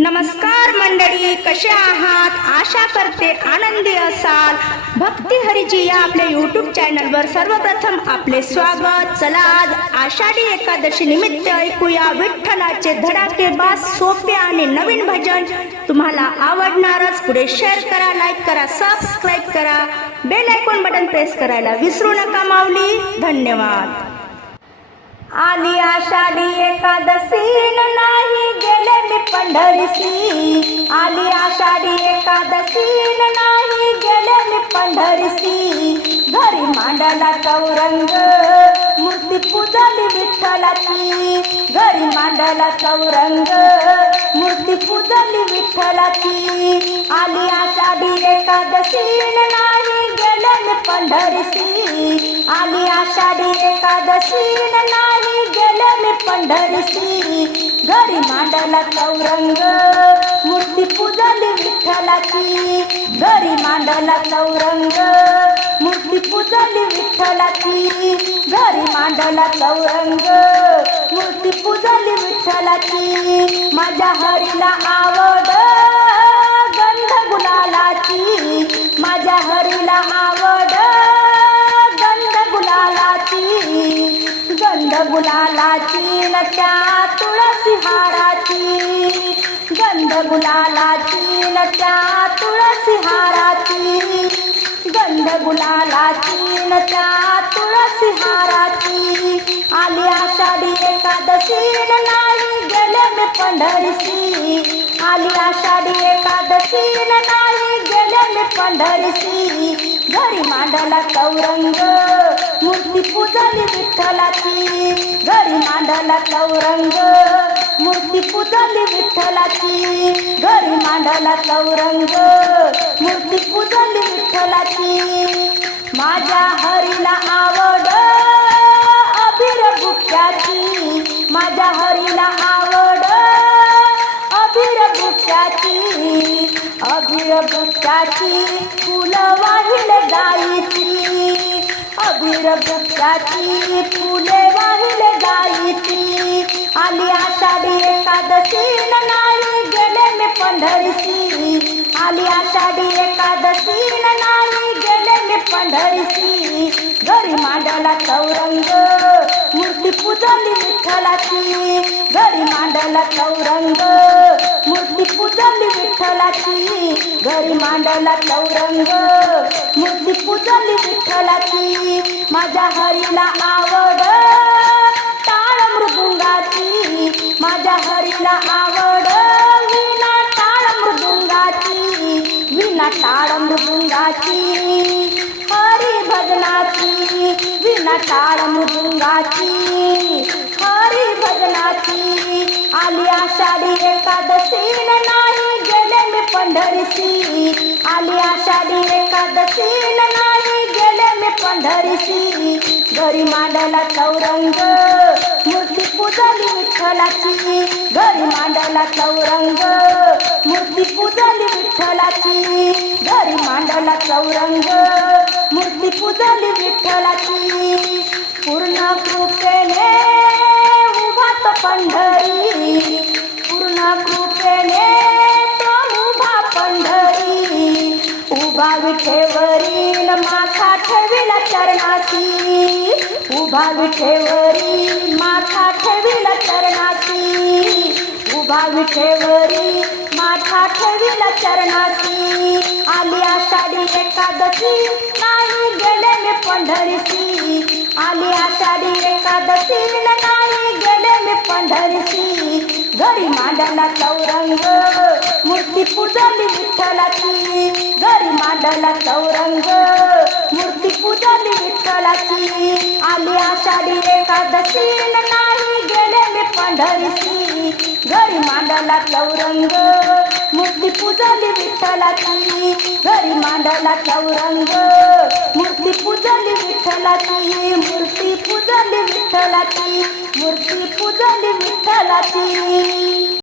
नमस्कार मंडळी, कसे आहात? आशा करते आनंदी असाल. भक्ती हरीजी या आपल्या यूट्यूब चॅनलवर सर्वप्रथम आपले स्वागत. चला, आज आषाढी एकादशी निमित्त ऐकूया विठ्ठलाचे धडाकेबाज सोपे आणि नवीन भजन. तुम्हाला आवडणारच. पुढे शेअर करा, लाईक करा, सबस्क्राईब करा, बेल आयकॉन बटन प्रेस करायला विसरू नका माऊली. धन्यवाद. आली आषाढी एकादशी, नाही गेले मी पंढरीसी. आली आषाढी एकादशी, नाही गेले मी पंढरीसी. घरी मांडला चौरंग, मूर्ती पूजली विठ्ठलाची. घरी मांडला चौरंग, मूर्ती पूजली विठ्ठलाची. आली आषाढी एकादशी, नाही गेले मी पंढरीसी. आली आषाढी एकादशी, नाही गेले मी पंढरीसी. घरी मांडला चौरंग, मूर्ती पूजली विठ्ठलाची. घरी मांडला चौरंग, मूर्ती पूजली विठ्ठलाची. घरी मांडला चौरंग, मूर्ती पूजली विठ्ठलाची. माझ्या हरीला आवड गंध गुलालाची. माझ्या हरीला आवड गंध गुलालाची न त्या तुळसी हाराची. गंध गुलालाची न त्या तुळसी हाराची. गंध गुलालाची न त्या तुळसी हाराची. आली आषाढी एकादशी, नाही गेले मी पंढरीसी. आली आषाढी एकादशी, नाही गेले मी पंढरीसी. घरी मांडला चौरंग, मूर्ती पूजली विठ्ठलाची. घरी मांडला चौरंग, मूर्ती पूजली विठ्ठलाची. घरी मांडला चौरंग, मूर्ती पूजली विठ्ठलाची. माझ्या हरीला आवड अबीर बुक्याची. माझ्या हरीला आवड अबीर बुक्याची. अबीर बुक्याची फुलं वाहिले गायची. अबीर बुक्याची फुले वाहिले गायची. आली आषाढी एकादशी, नाही गेले मी पंढरीसी. आली आषाढी एकादशी, नाही गेले मी पंढरीसी. घरी मांडला चौरंग, मूर्ती पूजली विठ्ठलाची. घरी मांडला चौरंग, मूर्ती पूजली विठ्ठलाची. घरी मांडला चौरंग, मूर्ती पूजली विठ्ठलाची. माझ्या हरीला आवड टाळ मृदुंगाची. माझ्या हरीला आवड विना टाळ मृदुंगाची. विना टाळ मृदुंगाची हरी भजनाची. विना टाळ मृदुंगाची हरी भजनाची. आली आषाढी एकादशी, नाही गेले मी पंढरीसी. आली आषाढी एकादशी, नाही गेले मी पंढरीसी. घरी मांडला चौरंग, मूर्ती पूजली विठ्ठलाची. घरी मांडला चौरंग, मूर्ती पूजली विठ्ठलाची. घरी मांडला चौरंग, मूर्ती पूजली विठ्ठलाची. पूर्ण कृपेने उभा तो पंढरी. पूर्ण कृपेने तो उभा पंढरी. उभा विठेवरी माथा ठेविला चरणाची. उभा विठेवरी माथा ठेविला चरणाची. उभा विठेवरी माथा ठेविला चरणाची. आली आषाढी एकादशी, नाही गेले मी पंढरीसी. आली आषाढी एकादशी, नाही गेले मी पंढरीसी. घरी मांडला चौरंग, मूर्ती पूजली विठ्ठलाची. घरी मांडला चौरंग, मूर्ती पूजली विठ्ठलाची. आली आषाढी एकादशी, नाही गेले मी पंढरीसी. घरी मांडला चौरंग, मूर्ती पूजली विठ्ठलाची. घरी मांडला चौरंग, मूर्ती पूजली विठ्ठलाची. मूर्ती पूजली विठ्ठलाची. मूर्ती पूजली विठ्ठलाची.